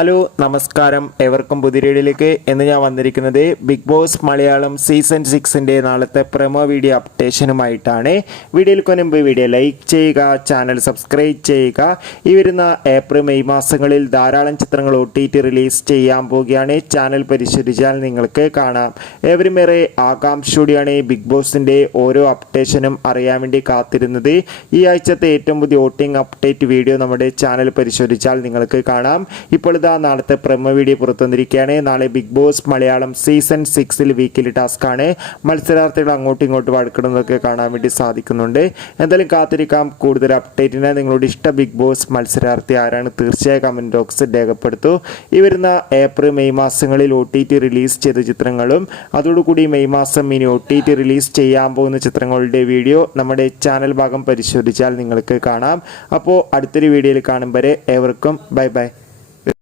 Hello നമസ്കാരം ഏവർക്കും പുതിയ വീഡിയോയിലേക്ക് ഇന്ന് ഞാൻ വന്നിരിക്കുന്നത് ബിഗ് ബോസ് മലയാളം സീസൺ 6ന്റെ നാളത്തെ പ്രൊമോ വീഡിയോ അപ്ഡേഷനുമായിട്ടാണ്. വീഡിയോയിൽ മുൻപ് വീഡിയോ ലൈക്ക് ചെയ്യുക, ചാനൽ സബ്സ്ക്രൈബ് ചെയ്യുക. ഈ വരുന്ന ഏപ്രിൽ മെയ് മാസങ്ങളിൽ ധാരാളം ചിത്രങ്ങൾ OTT റിലീസ് ചെയ്യാൻ പോവുകയാണ്. ചാനൽ പരിശോധിച്ചാൽ നിങ്ങൾക്ക് കാണാം. ഏവരും ഏറെ ആകാംക്ഷയോടെയാണ് ബിഗ് ബോസിന്റെ ഓരോ അപ്ഡേഷനും അറിയാൻ വേണ്ടി കാത്തിരുന്നത്. ഈ ആഴ്ചത്തെ ഏറ്റവും പുതിയ വോട്ടിംഗ് അപ്ഡേറ്റ് വീഡിയോ നമ്മുടെ ചാനൽ പരിശോധിച്ചാൽ നിങ്ങൾക്ക് കാണാം. ഇപ്പോൾ നാളത്തെ പ്രൊമോ വീഡിയോ പുറത്തു വന്നിരിക്കുകയാണ്. നാളെ Big Boss Malayalam season 6 weekly task ആണ്. മത്സരാർത്ഥികൾ അങ്ങോട്ടും ഇങ്ങോട്ടും വഴക്കിടുന്നതൊക്കെ കാണാൻ വേണ്ടി സാധിക്കുന്നുണ്ട്. എന്തായാലും കാത്തിരിക്കാം കൂടുതൽ അപ്ഡേറ്റിന്. നിങ്ങളുടെ ഇഷ്ട ബിഗ് ബോസ് മത്സരാർത്ഥി ആരാണ്? തീർച്ചയായും കമന്റ് ബോക്സിൽ രേഖപ്പെടുത്തൂ. ഈ വരുന്ന ഏപ്രിൽ മെയ് മാസങ്ങളിൽ OTT റിലീസ് ചെയ്ത ചിത്രങ്ങളും അതോടുകൂടി മെയ് മാസം ഇനി OTT റിലീസ് ചെയ്യാൻ പോകുന്ന ചിത്രങ്ങളുടെ വീഡിയോ നമ്മുടെ ചാനൽ ഭാഗം പരിശോധിച്ചാൽ നിങ്ങൾക്ക് കാണാം. അപ്പോൾ അടുത്തൊരു വീഡിയോയിൽ കാണും വരെ ഏവർക്കും ബൈ ബൈ.